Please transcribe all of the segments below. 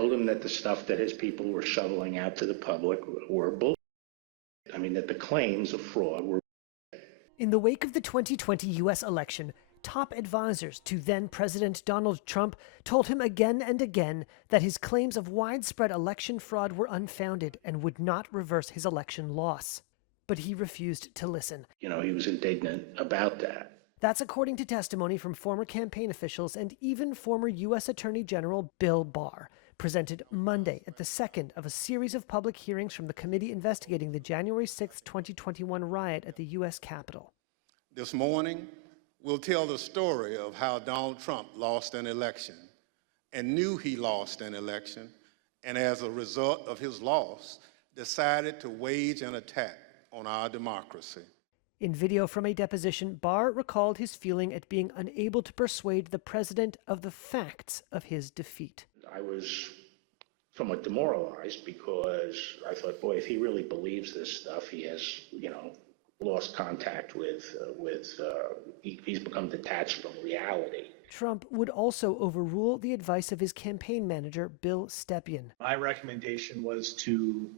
told him that the stuff that his people were shoveling out to the public were bullshit. I mean, that the claims of fraud were. In the wake of the 2020 U.S. election, top advisors to then-President Donald Trump told him again and again that his claims of widespread election fraud were unfounded and would not reverse his election loss. But he refused to listen. He was indignant about that. That's according to testimony from former campaign officials and even former U.S. Attorney General Bill Barr, presented Monday at the second of a series of public hearings from the committee investigating the January 6, 2021 riot at the U.S. Capitol. This morning, we'll tell the story of how Donald Trump lost an election and knew he lost an election, and as a result of his loss, decided to wage an attack on our democracy. In video from a deposition, Barr recalled his feeling at being unable to persuade the president of the facts of his defeat. I was somewhat demoralized because I thought, boy, if he really believes this stuff, he has, lost contact with he's become detached from reality. Trump would also overrule the advice of his campaign manager, Bill Stepien. My recommendation was to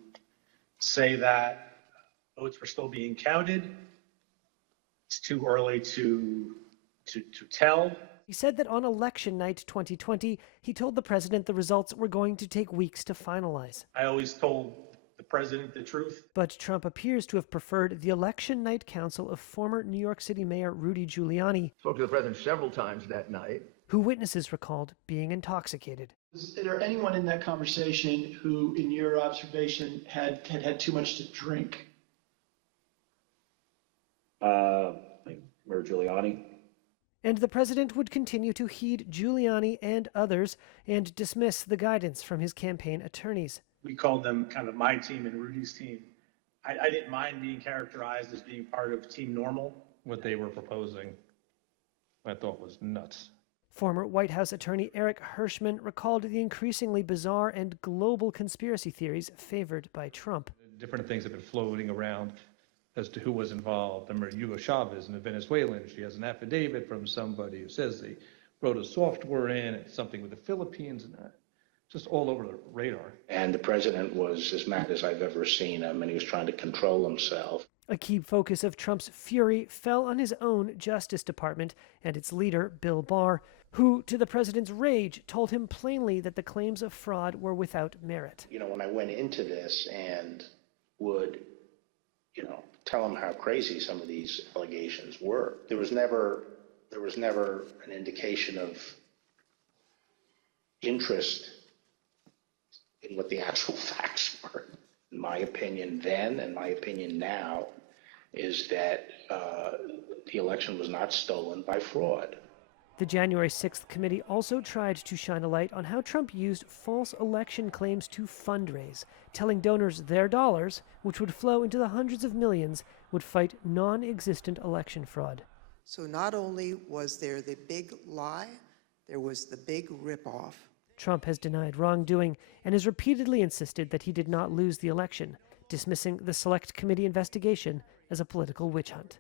say that votes were still being counted. It's too early to tell. He said that on election night 2020, he told the president the results were going to take weeks to finalize. I always told the president the truth. But Trump appears to have preferred the election night counsel of former New York City Mayor Rudy Guiliani. Spoke to the president several times that night. Who witnesses recalled being intoxicated. Is there anyone in that conversation who, in your observation, had too much to drink? Mayor Giuliani. And the president would continue to heed Giuliani and others and dismiss the guidance from his campaign attorneys. We called them kind of my team and Rudy's team. I didn't mind being characterized as being part of Team Normal. What they were proposing, I thought was nuts. Former White House attorney Eric Hirschman recalled the increasingly bizarre and global conspiracy theories favored by Trump. Different things have been floating around as to who was involved. Remember, u.s.a, a Venezuelan, she has an affidavit from somebody who says they wrote a software in, it's something with the Philippines, and just all over the radar. And the president was as mad as I've ever seen him, and he was trying to control himself. A key focus of Trump's fury fell on his own Justice Department and its leader, Bill Barr, who, to the president's rage, told him plainly that the claims of fraud were without merit. When I went into this and would, tell him how crazy some of these allegations were, there was never an indication of interest in what the actual facts were. My opinion then and my opinion now is that the election was not stolen by fraud. The January 6th committee also tried to shine a light on how Trump used false election claims to fundraise, telling donors their dollars, which would flow into the hundreds of millions, would fight non-existent election fraud. So not only was there the big lie, there was the big ripoff. Trump has denied wrongdoing and has repeatedly insisted that he did not lose the election, dismissing the Select Committee investigation as a political witch hunt.